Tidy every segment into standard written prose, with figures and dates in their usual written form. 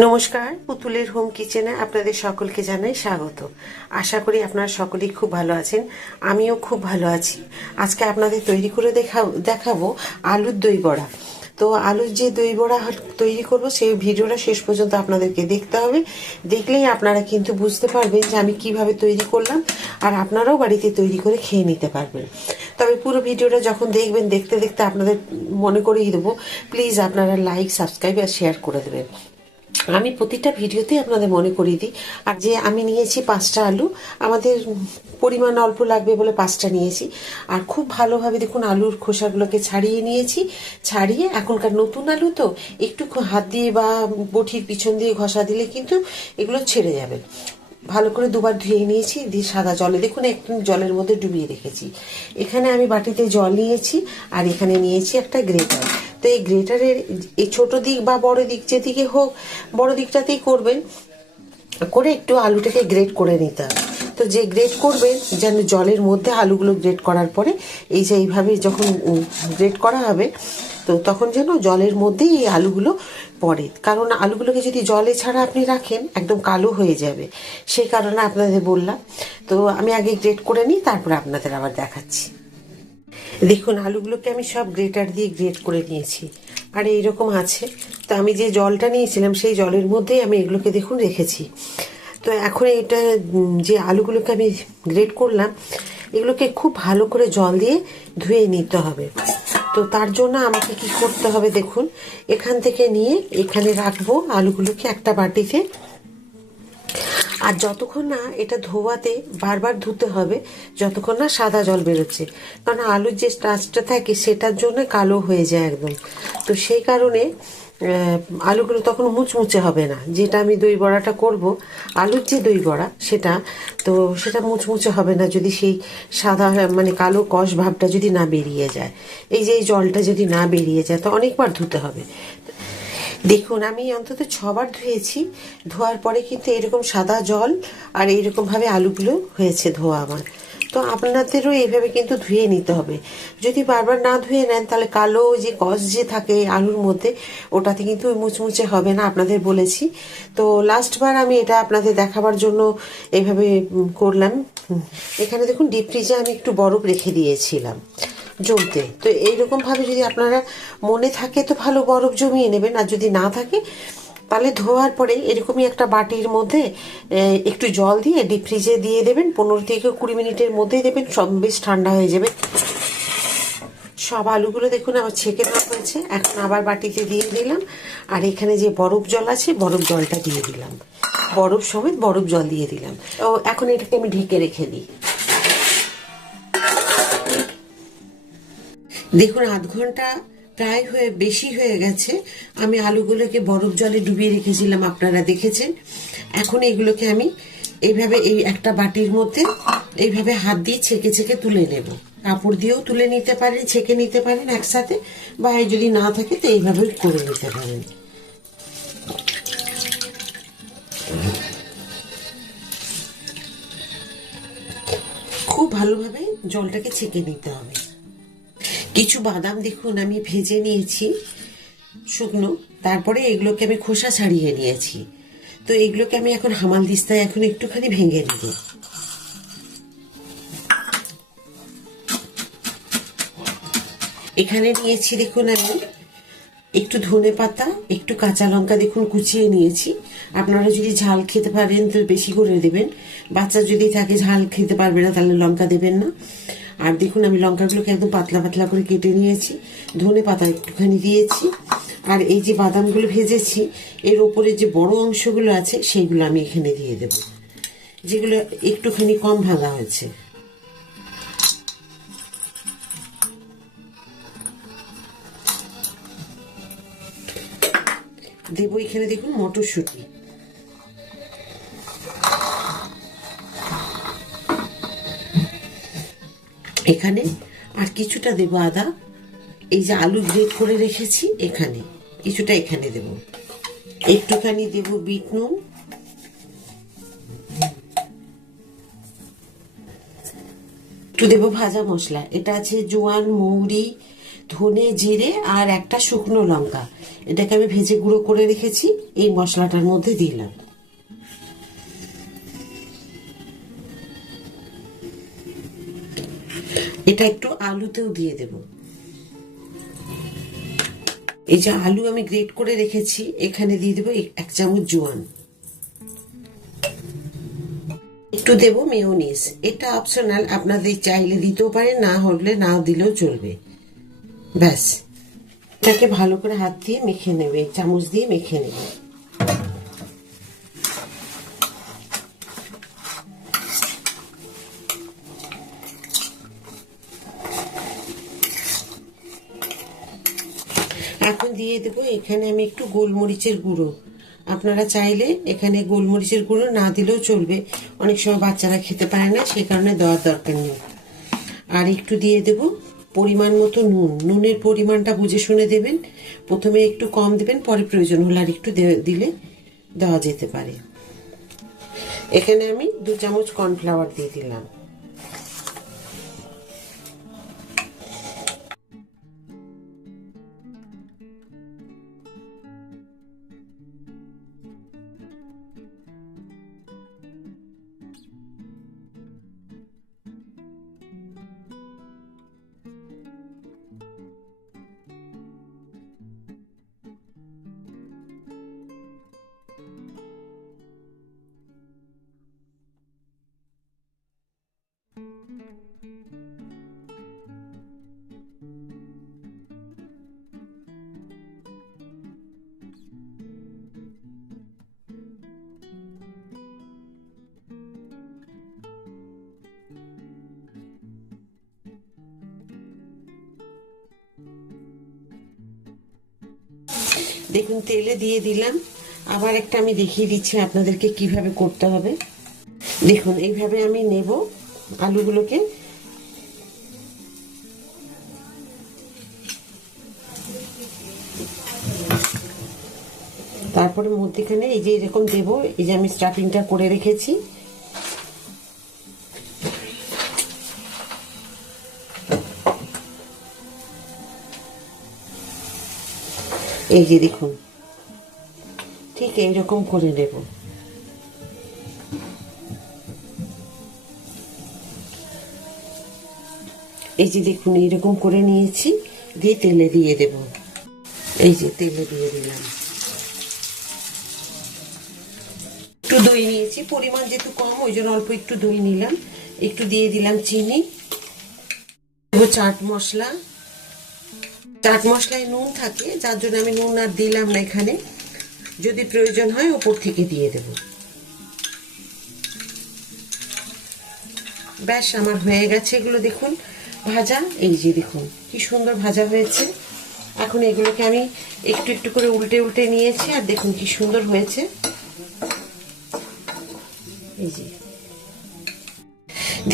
নমস্কার, পুতুলের হোম কিচেনে আপনাদের সকলকে জানাই স্বাগত। আশা করি আপনারা সকলেই খুব ভালো আছেন। আমিও খুব ভালো আছি। আজকে আপনাদের তৈরি করে দেখাবো আলুর দই বড়া। তো আলুর যে দই বড়া তৈরি করব সেই ভিডিওটা শেষ পর্যন্ত আপনাদেরকে দেখতে হবে। দেখলেই আপনারা কিন্তু বুঝতে পারবেন যে আমি কিভাবে তৈরি করলাম, আর আপনারাও বাড়িতে তৈরি করে খেয়ে নিতে পারবেন। তবে পুরো ভিডিওটা যখন দেখবেন, দেখতে দেখতে আপনাদের মনে করিয়ে দেবো, প্লিজ আপনারা লাইক, সাবস্ক্রাইব আর শেয়ার করে দেবেন। আমি প্রতিটা ভিডিওতে আপনাদের মনে করিয়ে দিই। আর যে আমি নিয়েছি 5টা আলু, আমাদের পরিমাণ অল্প লাগবে বলে 5টা নিয়েছি। আর খুব ভালোভাবে দেখুন আলুর খোসাগুলোকে ছাড়িয়ে নিয়েছি। ছাড়িয়ে এখনকার নতুন আলু তো একটু হাত দিয়ে বা বটির পিছন দিয়ে ঘষা দিলে কিন্তু এগুলো ছেড়ে যাবে। ভালো করে দুবার ধুয়ে নিয়েছি, দিয়ে সাদা জলে দেখুন একটু জলের মধ্যে ডুবিয়ে রেখেছি। এখানে আমি বাটিতে জল নিয়েছি, আর এখানে নিয়েছি একটা গ্রেটার। তো এই গ্রেটারের এই ছোট দিক বা বড় দিক যেদিকে হোক, বড় দিকটাতেই করবেন, করে একটু আলুটাকে গ্রেট করে নিতে হবে। তো যে গ্রেট করবেন যেন জলের মধ্যে আলুগুলো গ্রেট করার পরে এই যে এইভাবে যখন গ্রেট করা হবে, তো তখন যেন জলের মধ্যেই এই আলুগুলো পড়ে। কারণ আলুগুলোকে যদি জলে ছাড়া আপনি রাখেন একদম কালো হয়ে যাবে, সেই কারণে আপনাদের বললাম। তো আমি আগে গ্রেট করে নিই, তারপরে আপনাদের আবার দেখাচ্ছি। দেখুন আলুগুলোকে আমি সব গ্রেটার দিয়ে গ্রেট করে নিয়েছি, আর এইরকম আছে। তো আমি যে জলটা নিয়েছিলাম সেই জলের মধ্যেই আমি এগুলোকে দেখুন রেখেছি। তো এখন এটা যে আলুগুলোকে আমি গ্রেট করলাম, এগুলোকে খুব ভালো করে জল দিয়ে ধুয়ে নিতে হবে। তো তার জন্য আমাকে কি করতে হবে দেখুন, এখান থেকে নিয়ে এখানে রাখবো আলুগুলোকে একটা বাটিতে। আর যতক্ষণ না এটা ধোয়াতে বারবার ধুতে হবে, যতক্ষণ না সাদা জল বেরোচ্ছে। কারণ আলুর যে স্টার্চটা থাকে সেটার জন্য কালো হয়ে যায় একদম। তো সেই কারণে আলুগুলো তখন মুচমুচে হবে না। যেটা আমি দই বড়াটা করব, আলুর যে দই বড়া সেটা, তো সেটা মুচমুচে হবে না যদি সেই সাদা মানে কালো কষ ভাবটা যদি না বেরিয়ে যায়। এই যে এই জলটা যদি না বেরিয়ে যায়, তো অনেকবার ধুতে হবে। দেখুন আমি অন্তত 6বার ধুয়েছি। ধোয়ার পরে কিন্তু এরকম সাদা জল আর এইরকমভাবে আলুগুলো হয়েছে ধোয়া আমার। তো আপনাদেরও এইভাবে কিন্তু ধুয়ে নিতে হবে। যদি বারবার না ধুয়ে নেন তাহলে কালো যে কষ যে থাকে আলুর মধ্যে, ওটাতে কিন্তু মুচমুচে হবে না, আপনাদের বলেছি। তো লাস্টবার আমি এটা আপনাদের দেখাবার জন্য এইভাবে করলাম। এখানে দেখুন ডিপ ফ্রিজে আমি একটু বরফ রেখে দিয়েছিলাম জমতে। তো এইরকম ভাবে যদি আপনারা মনে থাকে তো ভালো বরফ জমিয়ে নেবেন, আর যদি না থাকে তাহলে ধোয়ার পরে এরকমই একটা বাটির মধ্যে একটু জল দিয়ে ডিপ ফ্রিজে দিয়ে দেবেন। 15 থেকে 20 মিনিটের মধ্যেই দেবেন, সব বেশ ঠান্ডা হয়ে যাবে। সব আলুগুলো দেখুন আমার ছেঁকে নেওয়া হয়েছে। এখন আবার বাটিতে দিয়ে দিলাম, আর এখানে যে বরফ জল আছে বরফ জলটা দিয়ে দিলাম, বরফ সমেত বরফ জল দিয়ে দিলাম। তো এখন এটাকে আমি ঢেকে রেখে দিই। দেখুন আধ ঘন্টা প্রায় বেশি হয়ে গেছে। আমি আলুগুলোকে বরফ জলে ডুবিয়ে রেখেছিলাম, আপনারা দেখেছেন। এখন এগুলোকে আমি এইভাবে এই একটা বাটির মধ্যে এইভাবে হাত দিয়ে ছেঁকে ছেঁকে তুলে নেব। কাপড় দিয়েও তুলে নিতে পারেন, ছেঁকে নিতে পারেন একসাথে, বা যদি না থাকে তো এইভাবে করে নিতে পারেন। খুব ভালোভাবে জলটাকে ছেঁকে নিতে হবে। কিছু বাদাম দেখুন আমি ভেজে নিয়েছি শুকনো, তারপরে এগুলোকে আমি খোসা ছাড়িয়ে নিয়েছি। তো এগুলোকে আমি এখন হামাল দিস্তায় এখন একটুখানি ভেঙে নেব। এখানে নিয়েছি দেখুন আমি একটু ধনে পাতা, একটু কাঁচা লঙ্কা দেখুন কুচিয়ে নিয়েছি। আপনারা যদি ঝাল খেতে পারেন তো বেশি করে দেবেন, বাচ্চা যদি থাকে ঝাল খেতে পারবে না তাহলে লঙ্কা দেবেন না। আর দেখুন আমি লঙ্কাগুলোকে একদম পাতলা পাতলা করে কেটে নিয়েছি, ধনে পাতা একটুখানি দিয়েছি। আর এই যে বাদামগুলো ভেজেছি এর ওপরে যে বড় অংশগুলো আছে সেইগুলো আমি এখানে দিয়ে দেব, যেগুলো একটুখানি কম ভাঙা হয়েছে। দেবো এখানে দেখুন মটরশুঁটি, এখানে আর কিছুটা দেবো আদা। এই যে আলু গ্রেট করে রেখেছি এখানে কিছুটা এখানে দেব। একটুখানি দেব বিট নুন, একটু দেবো ভাজা মশলা। এটা আছে জোয়ান, মৌরি, ধনে, জিরে আর একটা শুকনো লঙ্কা। এটাকে আমি ভেজে গুঁড়ো করে রেখেছি, এই মশলাটার মধ্যে দিলাম। এটা একটু আলুতেও দিয়ে দেব। এই যে আলু আমি গ্রেট করে রেখেছি, এখানে দিয়ে দেবো 1 চামচ জোয়ান। একটু দেব মেয়োনিজ, এটা অপশনাল, আপনাদের চাইলে দিতেও পারেন, না হলে না দিলেও চলবে। ব্যাস, এটাকে ভালো করে হাত দিয়ে মেখে নেবে, চামচ দিয়ে মেখে নেবে। এখন দিয়ে দেবো এখানে আমি একটু গোলমরিচের গুঁড়ো। আপনারা চাইলে এখানে গোলমরিচের গুঁড়ো না দিলেও চলবে, অনেক সময় বাচ্চারা খেতে পারে না, সেই কারণে দেওয়ার দরকার নেই। আর একটু দিয়ে দেব পরিমাণ মতো নুন। নুনের পরিমাণটা বুঝে শুনে দেবেন, প্রথমে একটু কম দেবেন, পরে প্রয়োজন হলে আর একটু দিলে দেওয়া যেতে পারে। এখানে আমি 2 চামচ কর্নফ্লাওয়ার দিয়ে দিলাম। দেখুন তেলে দিয়ে দিলাম। আবার একটা আমি দেখিয়ে দিচ্ছি আপনাদেরকে কিভাবে করতে হবে। দেখুন এইভাবে আমি নেব আলুগুলোকে, তারপরে মধ্যখানে এই যে এরকম দেব। এই যে আমি স্টাফিংটা করে রেখেছি, এই যে দেখুন, ঠিক এইরকম করে নেব। এই যে দেখুন এইরকম করে নিয়েছি, দিয়ে তেলে দিয়ে দেব। এই যে তেলে দিয়ে দিলাম। একটু দই নিয়েছি, পরিমাণ যেহেতু কম ওই জন্য অল্প একটু দই নিলাম। একটু দিয়ে দিলাম চিনি, চাট মশলা। চাট মশলায় নুন থাকে, যার জন্য আমি নুন আর দিলাম না এখানে, যদি প্রয়োজন হয় ওপর থেকে দিয়ে দেব। ব্যাস আমার হয়ে গেছে এগুলো দেখুন ভাজা। এই যে দেখুন কি সুন্দর ভাজা হয়েছে। এখন এগুলোকে আমি একটু একটু করে উল্টে উল্টে নিয়েছি, আর দেখুন কি সুন্দর হয়েছে। এই যে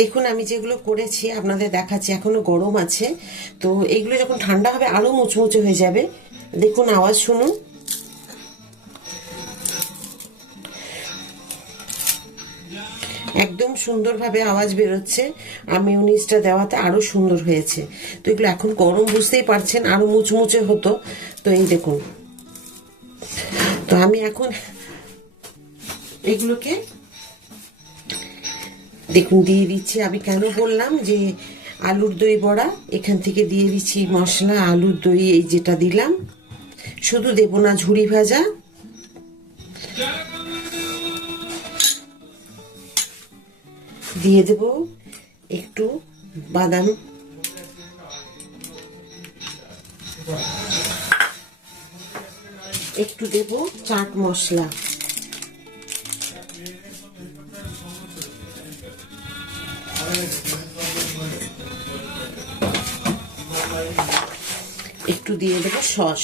দেখুন আমি যেগুলো করেছি আপনাদের দেখাচ্ছি, এখনো গরম আছে, তো এইগুলো যখন ঠান্ডা হবে আরো মুচমুচে হয়ে যাবে। দেখুন আওয়াজ শুনুন, একদম সুন্দরভাবে আওয়াজ বেরোচ্ছে। আর মেয়োনিজটা দেওয়াতে আরো সুন্দর হয়েছে। তো এগুলো এখন গরম, বুঝতেই পারছেন, আরো মুচমুচে হতো। তো এই দেখুন, তো আমি এখন এগুলোকে দেখুন দিয়ে দিচ্ছি। আমি কেন বললাম যে আলুর দই বড়া, এখান থেকে দিয়ে দিচ্ছি মশলা, আলুর দই এই যেটা দিলাম। শুধু দেব না ঝুরি ভাজা, দিয়ে দেব একটু বাদাম, একটু দেব চাট মশলা, একটু দিয়ে দেব সস।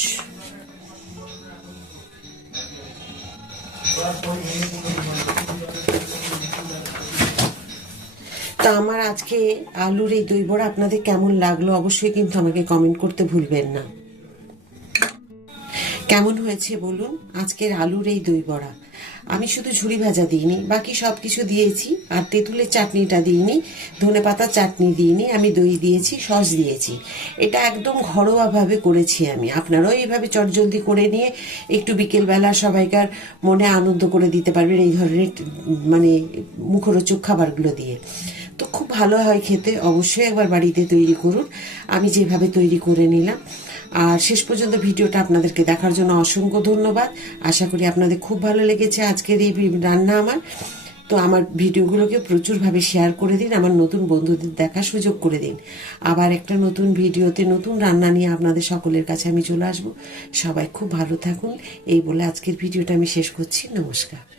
তা আমার আজকে আলুর এই দই বড়া আপনাদের কেমন লাগলো অবশ্যই কিন্তু আমাকে কমেন্ট করতে ভুলবেন না। কেমন হয়েছে বলুন আজকের আলুর এই দই বড়া। আমি শুধু ঝুরি ভাজা দিইনি, বাকি সব কিছু দিয়েছি। আর তেঁতুলের চাটনিটা দিইনি, ধনেপাতার চাটনি দিইনি, আমি দই দিয়েছি, সস দিয়েছি। এটা একদম ঘরোয়াভাবে করেছি আমি। আপনারাও এইভাবে চটজলদি করে নিয়ে একটু বিকেলবেলা সবাইকার মনে আনন্দ করে দিতে পারবেন এই ধরনের মানে মুখরোচক খাবারগুলো দিয়ে। তো খুব ভালো হয় খেতে, অবশ্যই একবার বাড়িতে তৈরি করুন। আমি যেভাবে তৈরি করে নিলাম। আর শেষ পর্যন্ত ভিডিওটা আপনাদেরকে দেখার জন্য অসংখ্য ধন্যবাদ। আশা করি আপনাদের খুব ভালো লেগেছে আজকের এই রান্না আমার। তো আমার ভিডিওগুলোকে প্রচুরভাবে শেয়ার করে দিন, আমার নতুন বন্ধুদের দেখার সুযোগ করে দিন। আবার একটা নতুন ভিডিওতে নতুন রান্না নিয়ে আপনাদের সকলের কাছে আমি চলে আসবো। সবাই খুব ভালো থাকুন এই বলে আজকের ভিডিওটা আমি শেষ করছি। নমস্কার।